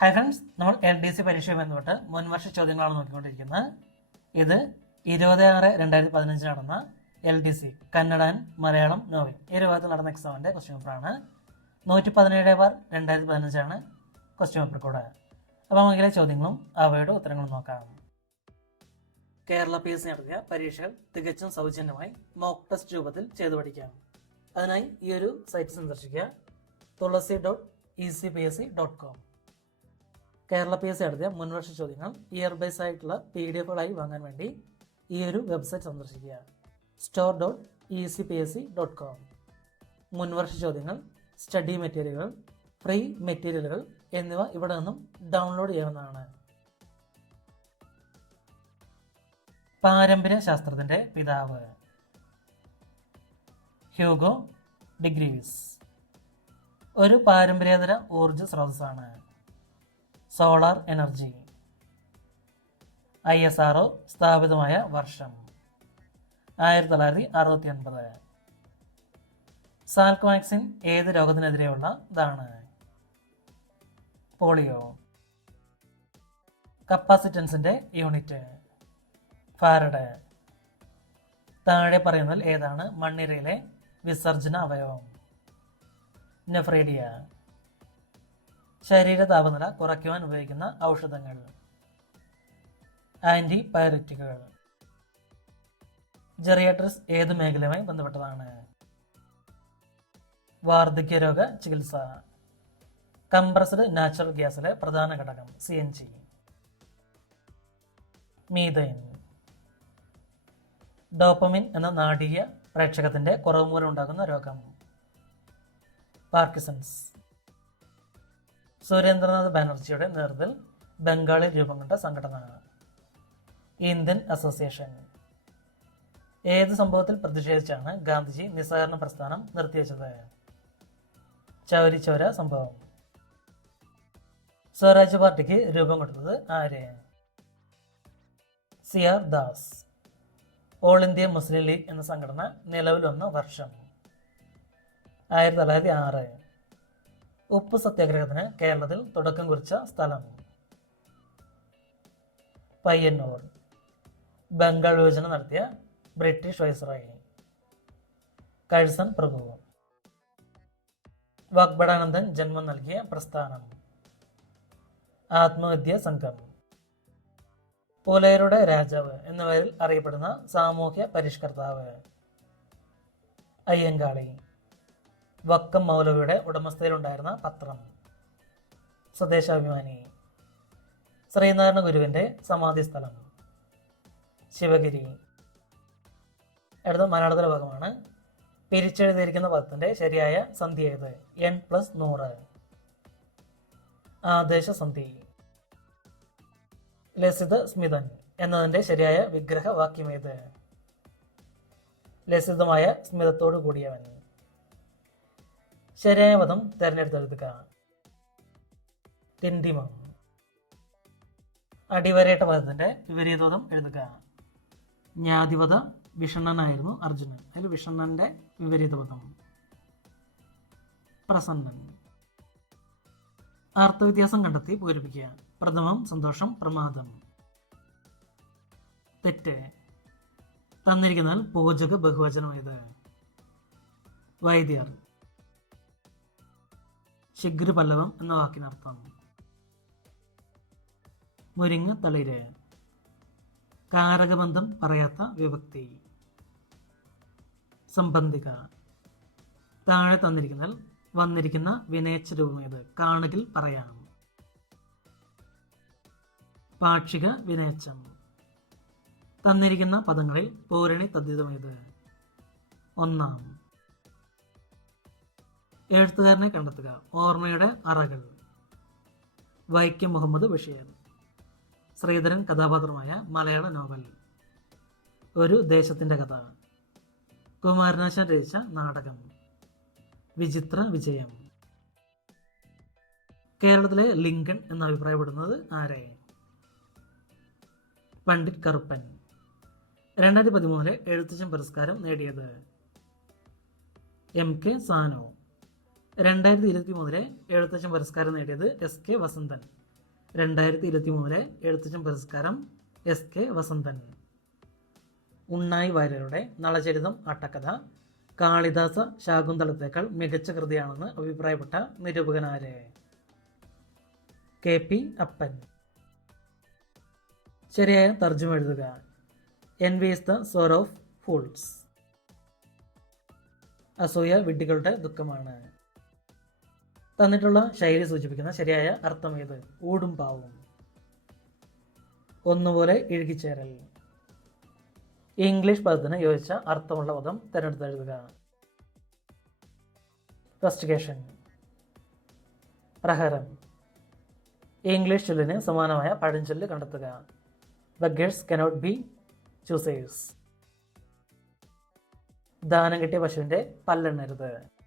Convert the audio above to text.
Hi friends നമ്മൾ L D C പരീക്ഷയെ ബന്ധപ്പെട്ട് മുൻവർഷ ചോദ്യങ്ങളാണ് നോക്കിക്കൊണ്ടിരിക്കുന്നത്. ഇത് ഇരുപത് ആറ് രണ്ടായിരത്തി പതിനഞ്ചിൽ നടന്ന L D C Kannada Malayalam novel ഈ ഒരു ഭാഗത്ത് നടന്ന എക്സാമിന്റെ ക്വസ്റ്റ്യൻ പേപ്പറാണ് നൂറ്റി പതിനേഴ് ബാർ രണ്ടായിരത്തി പതിനഞ്ചാണ് ക്വസ്റ്റ്യൻ പേപ്പർ കൂടെ. അപ്പോൾ നമുക്കിലെ ചോദ്യങ്ങളും അവയുടെ ഉത്തരങ്ങളും നോക്കാം. കേരള പി എസ് നടത്തിയ പരീക്ഷകൾ തികച്ചും സൗജന്യമായി മോക്ക് ടെസ്റ്റ് രൂപത്തിൽ ചെയ്തു പഠിക്കാം. അതിനായി ഈ ഒരു സൈറ്റ് സന്ദർശിക്കുക. Thulasi dot E C P S C dot com Kerala P S C നടത്തിയ മുൻവർഷ ചോദ്യങ്ങൾ ഇയർ ബേസ് ആയിട്ടുള്ള പി ഡി എഫുകളായി വാങ്ങാൻ വേണ്ടി ഈ ഒരു വെബ്സൈറ്റ് സന്ദർശിക്കുക store dot E C P S C dot com മുൻവർഷ ചോദ്യങ്ങൾ സ്റ്റഡി മെറ്റീരിയലുകൾ ഫ്രീ മെറ്റീരിയലുകൾ എന്നിവ ഇവിടെ നിന്നും ഡൗൺലോഡ് ചെയ്യാവുന്നതാണ്. പാരമ്പര്യ ശാസ്ത്രത്തിന്റെ പിതാവ് ഹ്യൂഗോ ഡിഗ്രീസ്. ഒരു പാരമ്പര്യേതര ഊർജ സ്രോതസ്സാണ്. Solar energy. I S R സ്ഥാപിതമായ വർഷം. ആയിരത്തി തൊള്ളായിരത്തി അറുപത്തി ഒൻപത് സാൽക്ക് വാക്സിൻ ഏത് രോഗത്തിനെതിരെയുള്ള ഇതാണ്? പോളിയോ. കപ്പാസിറ്റൻസിന്റെ യൂണിറ്റ്. ഫാരഡ്. താഴെ പറയുന്നതിൽ ഏതാണ് മണ്ണിരയിലെ വിസർജന അവയവം? നെഫ്രീഡിയ. ശരീര താപനില കുറയ്ക്കുവാൻ ഉപയോഗിക്കുന്ന ഔഷധങ്ങൾ. ആന്റിബയോട്ടിക്കുകൾ ജെറിയാട്രിസ് ഏത് മേഖലയുമായി ബന്ധപ്പെട്ടതാണ്? വാർദ്ധക്യ രോഗ ചികിത്സ. കംപ്രസ്ഡ് നാച്ചുറൽ ഗ്യാസിലെ പ്രധാന ഘടകം C N G methane dopamine എന്ന നാടീയ പ്രേക്ഷകത്തിന്റെ കുറവ് മൂലം ഉണ്ടാകുന്ന രോഗം. പാർക്കിസൺസ് സുരേന്ദ്രനാഥ് ബാനർജിയുടെ നേതൃത്വത്തിൽ ബംഗാളിൽ രൂപം കൊണ്ട സംഘടന ഇന്ത്യൻ അസോസിയേഷൻ. ഏത് സംഭവത്തിൽ പ്രതിഷേധിച്ചാണ് ഗാന്ധിജി നിസ്സഹകരണ പ്രസ്ഥാനം നിർത്തിവെച്ചത്? ചൗരി ചൗര സംഭവം. സ്വരാജ് പാർട്ടിക്ക് രൂപം കൊടുത്തത് ആര്? C R Das. All India Muslim League എന്ന സംഘടന നിലവിൽ വന്ന വർഷം. ആയിരത്തി തൊള്ളായിരത്തി ആറ്. ഉപ്പ് സത്യാഗ്രഹത്തിന് കേരളത്തിൽ തുടക്കം കുറിച്ച സ്ഥലം. പയ്യന്നൂർ. ബംഗാൾ വിഭജനം നടത്തിയ ബ്രിട്ടീഷ് വൈസ്രോയി കഴ്സൺ പ്രഭു വാഗ്ബടാനന്ദൻ ജന്മം നൽകിയ പ്രസ്ഥാനം. ആത്മവിദ്യ സംഘം. പുലയരുടെ രാജാവ് എന്ന പേരിൽ അറിയപ്പെടുന്ന സാമൂഹ്യ പരിഷ്കർത്താവ്. അയ്യങ്കാളി. വക്കം മൗലവിയുടെ ഉടമസ്ഥയിലുണ്ടായിരുന്ന പത്രം. സ്വദേശാഭിമാനി. ശ്രീനാരായണ ഗുരുവിന്റെ സമാധി സ്ഥലം ശിവഗിരി. അടുത്ത മലയാളത്തിലെ ഭാഗമാണ്. പിരിച്ചെഴുതിയിരിക്കുന്ന പദത്തിന്റെ ശരിയായ സന്ധി ഏത്? എൻ പ്ലസ് നൂറ്. ആദേശസന്ധി. ലസിത സ്മിതൻ എന്നതിന്റെ ശരിയായ വിഗ്രഹ വാക്യം ഏത്? ലസിതമായ സ്മിതത്തോടു കൂടിയവൻ. ശരിയായ പദം തിരഞ്ഞെടുത്തെഴുതുക ടിൻഡിമം. അടിവരയിട്ട പദത്തിന്റെ വിപരീതപദം എഴുതുകയാണ്. ജ്ഞാതിപദ വിഷണ്ണനായിരുന്നു അർജുനൻ. അതിൽ വിഷണ്ണന്റെ വിപരീതപദം പ്രസന്നൻ. അർത്ഥവ്യത്യാസം കണ്ടെത്തി പൂരിപ്പിക്കുക പ്രഥമം സന്തോഷം പ്രമാദം. തെറ്റ്. തന്നിരിക്കുന്നതിൽ പൂജക ബഹുവചനം ഇത് വൈദ്യർ. ശിഗ്ര പല്ലവം എന്ന വാക്കിനർത്ഥം മുരിങ്ങ തളിര്. കാരകബന്ധം പറയാത്ത വിഭക്തി. സംബന്ധിക. താഴെ തന്നിരിക്കുന്നതിൽ വന്നിരിക്കുന്ന വിനയച്ച രൂപമേത് കാണുകിൽ പറയാം പാക്ഷിക വിനയച്ചം. തന്നിരിക്കുന്ന പദങ്ങളിൽ പൂരണി തദ്ധിതമേത് ഒന്നാം. എഴുത്തുകാരനെ കണ്ടെത്തുക. ഓർമ്മയുടെ അറകൾ. വൈക്കം മുഹമ്മദ് ബഷീർ. ശ്രീധരൻ കഥാപാത്രമായ മലയാള നോവൽ. ഒരു ദേശത്തിന്റെ കഥ. കുമാരനാശാൻ രചിച്ച നാടകം. വിചിത്ര വിജയം. കേരളത്തിലെ ലിങ്കൺ എന്ന് അഭിപ്രായപ്പെടുന്നത് ആരെ? പണ്ഡിറ്റ് കറുപ്പൻ. രണ്ടായിരത്തി പതിമൂന്നിലെ എഴുത്തച്ഛൻ പുരസ്കാരം നേടിയത് എം കെ സാനോ. രണ്ടായിരത്തി ഇരുപത്തി മൂന്നിലെ എഴുത്തച്ഛൻ പുരസ്കാരം നേടിയത് എസ് കെ വസന്തൻ. രണ്ടായിരത്തി ഇരുപത്തി മൂന്നിലെ എഴുത്തച്ഛൻ പുരസ്കാരം എസ് കെ വസന്തൻ. ഉണ്ണായി വാര്യരുടെ നളചരിതം അട്ടക്കഥ. കാളിദാസ ശാകുന്തളത്തേക്കാൾ മികച്ച കൃതിയാണെന്ന് അഭിപ്രായപ്പെട്ട നിരൂപകനാര്? കെ പി അപ്പൻ. ശരിയായ തർജമ എഴുതുക. Envy is the sorrow of fools. അസൂയ വിഡ്ഢികളുടെ ദുഃഖമാണ്. തന്നിട്ടുള്ള ശൈലി സൂചിപ്പിക്കുന്ന ശരിയായ അർത്ഥം ഏത്? ഊടും പാവും. ഒന്നുപോലെ ഇഴുകിച്ചേരൽ. ഇംഗ്ലീഷ് പദത്തിന് യോജിച്ച അർത്ഥമുള്ള പദം തിരഞ്ഞെടുത്തെഴുതുക. റെസ്റ്റിഗേഷൻ പ്രഹരം. ഇംഗ്ലീഷ് ചൊല്ലിന് സമാനമായ പഴഞ്ചൊല്ല് കണ്ടെത്തുക. ബഗേഴ്സ് കനോട്ട് ബി ചൂസേഴ്സ് ദാനം കിട്ടിയ പശുവിന്റെ പല്ലെണ്ണരുത്.